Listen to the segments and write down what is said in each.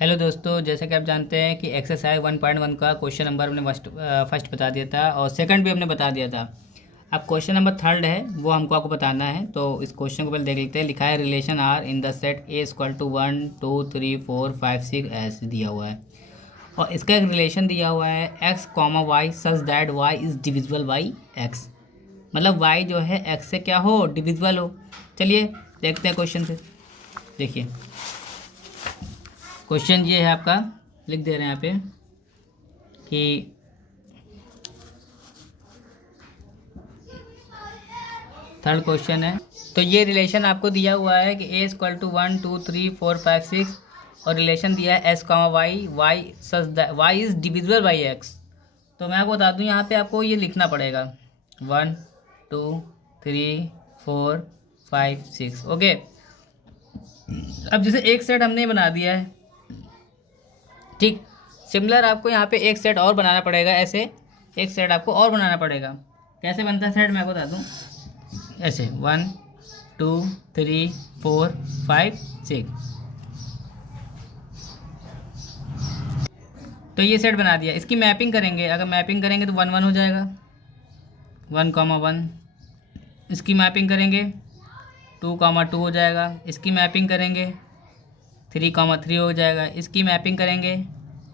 Hello दोस्तों, जैसे कि आप जानते हैं कि एक्सरसाइज 1.1 का क्वेश्चन नंबर हमने फर्स्ट बता दिया था और सेकंड भी हमने बता दिया था। अब क्वेश्चन नंबर थर्ड है, वो हमको आपको बताना है। तो इस क्वेश्चन को पहले देख लेते हैं। लिखा है relation R in the set A equal to 1 2 3 4 5 6 ऐसे दिया हुआ है और इसका एक रिलेशन दिया हुआ है x comma y such that y is divisible by x. मतलब वाई जो है एक्स से क्या हो, डिविजिबल हो। चलिए देखते हैं क्वेश्चन से। देखिए क्वेश्चन ये है आपका, लिख दे रहे हैं यहाँ पे कि थर्ड क्वेश्चन है। तो ये रिलेशन आपको दिया हुआ है कि ए इक्वल टू 1 2 3 4 5 6 और रिलेशन दिया है S comma y y such y is divisible by x. तो मैं आपको बता दूँ, यहाँ पे आपको ये लिखना पड़ेगा 1 2 3 4 5 6। ओके, अब जैसे एक सेट हमने बना दिया है, ठीक। सिमिलर आपको यहाँ पे एक सेट और बनाना पड़ेगा। ऐसे एक सेट आपको और बनाना पड़ेगा। कैसे बनता है सेट, मैं आपको बता दूँ। ऐसे 1 2 3 4 5 6। तो ये सेट बना दिया। इसकी मैपिंग करेंगे, अगर मैपिंग करेंगे तो 1 1 हो जाएगा, 1 कॉमा 1। इसकी मैपिंग करेंगे 2 कॉमा 2 हो जाएगा। इसकी मैपिंग करेंगे 3 कॉमा 3 हो जाएगा। इसकी मैपिंग करेंगे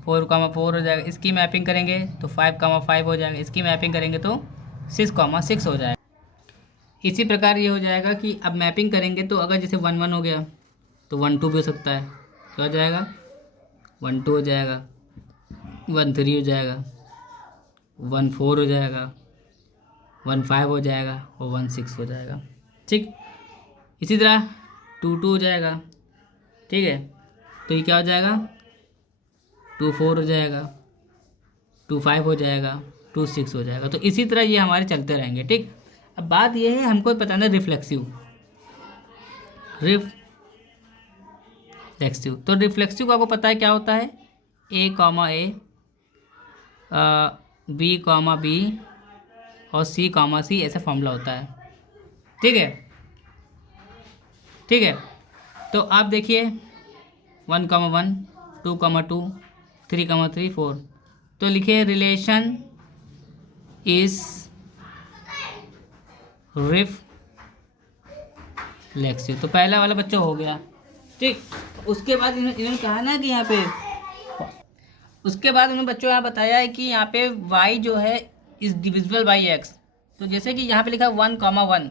4 कॉमा 4 हो जाएगा। इसकी मैपिंग करेंगे तो 5 कॉमा 5 हो जाएगा। इसकी मैपिंग करेंगे तो 6 कॉमा 6 हो जाएगा। इसी प्रकार ये हो जाएगा कि अब मैपिंग करेंगे तो अगर जैसे 1 1 हो गया तो 1 2 भी हो सकता है। क्या हो जाएगा, 1 2 हो जाएगा, 1 3 हो जाएगा, 1 4 हो जाएगा, 1 5 हो जाएगा और 1 6 हो जाएगा। ठीक, इसी तरह 2 2 हो जाएगा। ठीक है, तो ये क्या हो जाएगा, 2 4 हो जाएगा, 2 5 हो जाएगा, 2 6 हो जाएगा। तो इसी तरह ये हमारे चलते रहेंगे। ठीक, अब बात ये है हमको बताना रिफ्लेक्सिव। तो रिफ्लेक्सिव को आपको पता है क्या होता है, ए कॉमा ए, बी कॉमा बी और सी कॉमा सी, ऐसा फॉर्मूला होता है। ठीक है, ठीक है। तो आप देखिए 1 कॉमा 1 2 कॉमा 2 3 कॉमा 3 4। तो लिखिए रिलेशन इज रिफ्लेक्सिव। तो पहला वाला बच्चा हो गया। ठीक, उसके बाद इन्होंने कहा ना कि यहाँ पे, उसके बाद उन्होंने बच्चों यहाँ बताया है कि यहाँ पे y जो है इज डिविजिबल बाई x। तो जैसे कि यहाँ पे लिखा 1 कॉमा 1,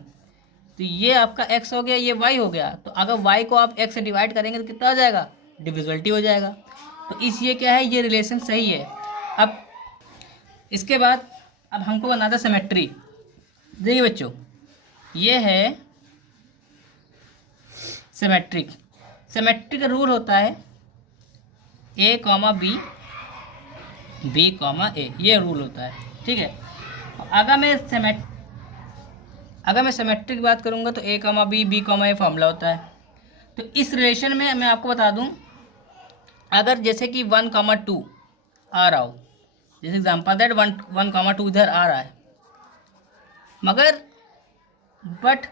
तो ये आपका x हो गया, ये y हो गया। तो अगर y को आप x से डिवाइड करेंगे तो कितना हो जाएगा, डिविजिबिलिटी हो जाएगा। तो इस ये क्या है, ये रिलेशन सही है। अब इसके बाद अब हमको बनाना था सिमेट्री। देखिए बच्चों, ये है सिमेट्रिक। सिमेट्रिक का रूल होता है a कॉमा बी कॉमा ए, ये रूल होता है। ठीक है, अगर मैं सिमेट्रिक की बात करूंगा तो ए comma B comma a formula होता है। तो इस रिलेशन में मैं आपको बता दूं, अगर जैसे कि 1 कॉमा 2 आ रहा हो, जैसे एग्जांपल दैट 1 कॉमा 2 इधर आ रहा है, मगर बट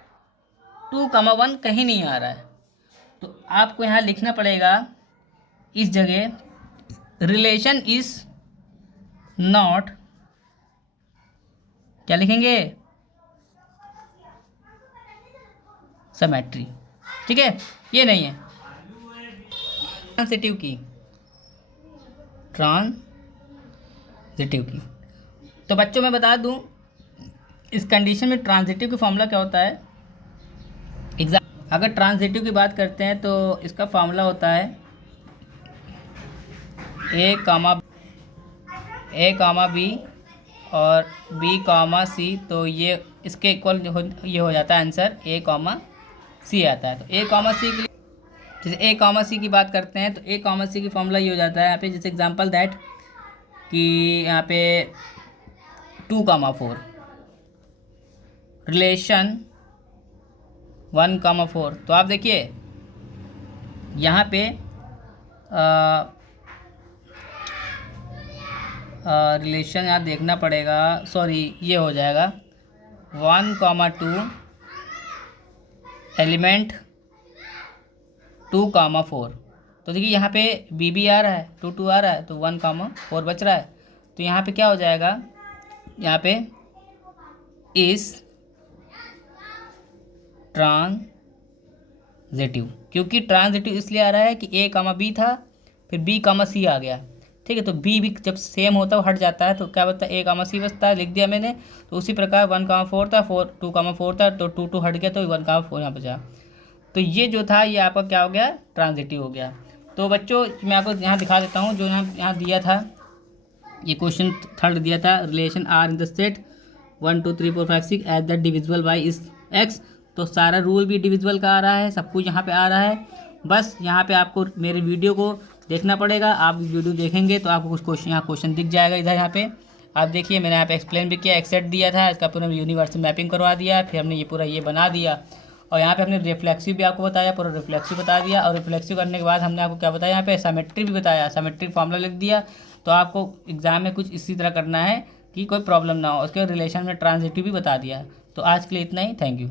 2 कॉमा 1 कहीं नहीं आ रहा है, तो आपको यहाँ लिखना पड़ेगा इस जगह रिलेशन इज नॉट, क्या लिखेंगे, सिमेट्री। ठीक है, ये नहीं है ट्रांजिटिव की। तो बच्चों मैं बता दूं, इस कंडीशन में ट्रांजिटिव की फॉर्मूला क्या होता है। अगर ट्रांजिटिव की बात करते हैं तो इसका फॉर्मूला होता है ए कामा बी और बी कामा सी। तो ये इसके इक्वल ये हो जाता है आंसर, ए कामा सी आता है। तो ए कामा सी के लिए, जैसे ए कामा सी की बात करते हैं तो ए कामा सी की फॉर्मूला ये हो जाता है यहाँ पे, जैसे एग्जांपल दैट कि यहाँ पे 2 कामा 4 रिलेशन 1 कामा 4। तो आप देखिए यहाँ पे रिलेशन यहाँ देखना पड़ेगा, सॉरी ये हो जाएगा 1 कामा 2 एलिमेंट 2 कामा 4। तो देखिए यहाँ पे बी भी आ रहा है, टू टू आ रहा है, तो 1,4 बच रहा है। तो यहाँ पे क्या हो जाएगा, यहाँ पे इस ट्रांजिटिव, क्योंकि ट्रांजिटिव इसलिए आ रहा है कि ए कामा बी था, फिर बी कामा सी आ गया, ठीक है। तो बी भी जब सेम होता है वो हट जाता है, तो क्या बचता है, ए कामा सी बचता है, लिख दिया मैंने। तो उसी प्रकार 1,4 था, 2,4 था, तो 2 हट गया, तो 1,4 यहाँ बचा। तो ये जो था ये आपका क्या हो गया, ट्रांजिटिव हो गया। तो बच्चों मैं आपको यहाँ दिखा देता हूँ, जो यहाँ दिया था, ये क्वेश्चन थर्ड दिया था, relation R in the set 1 2 3 4 5 6 as the divisible by is x. तो सारा रूल भी डिविजिबल का आ रहा है, सब कुछ यहाँ पे आ रहा है। बस यहाँ पे आपको मेरे वीडियो को देखना पड़ेगा। आप वीडियो देखेंगे तो आपको कुछ क्वेश्चन, यहाँ क्वेश्चन दिख जाएगा इधर। यहाँ पे आप देखिए, मैंने यहाँ पे एक्सप्लेन भी किया, एक सेट दिया था, इसका पूरा यूनिवर्सल मैपिंग करवा दिया, फिर हमने ये पूरा ये बना दिया। और यहाँ पे हमने रिफ्लेक्सिव भी आपको बताया, पूरा रिफ्लेक्सिव बता दिया। और रिफ्लेक्सिव करने के बाद हमने आपको क्या बताया, यहाँ पे सिमेट्री भी बताया, सिमेट्रिक फार्मूला लिख दिया। तो आपको एग्जाम में कुछ इसी तरह करना है कि कोई प्रॉब्लम ना हो। उसके रिलेशन में ट्रांजिटिव भी बता दिया है। तो आज के लिए इतना ही, थैंक यू।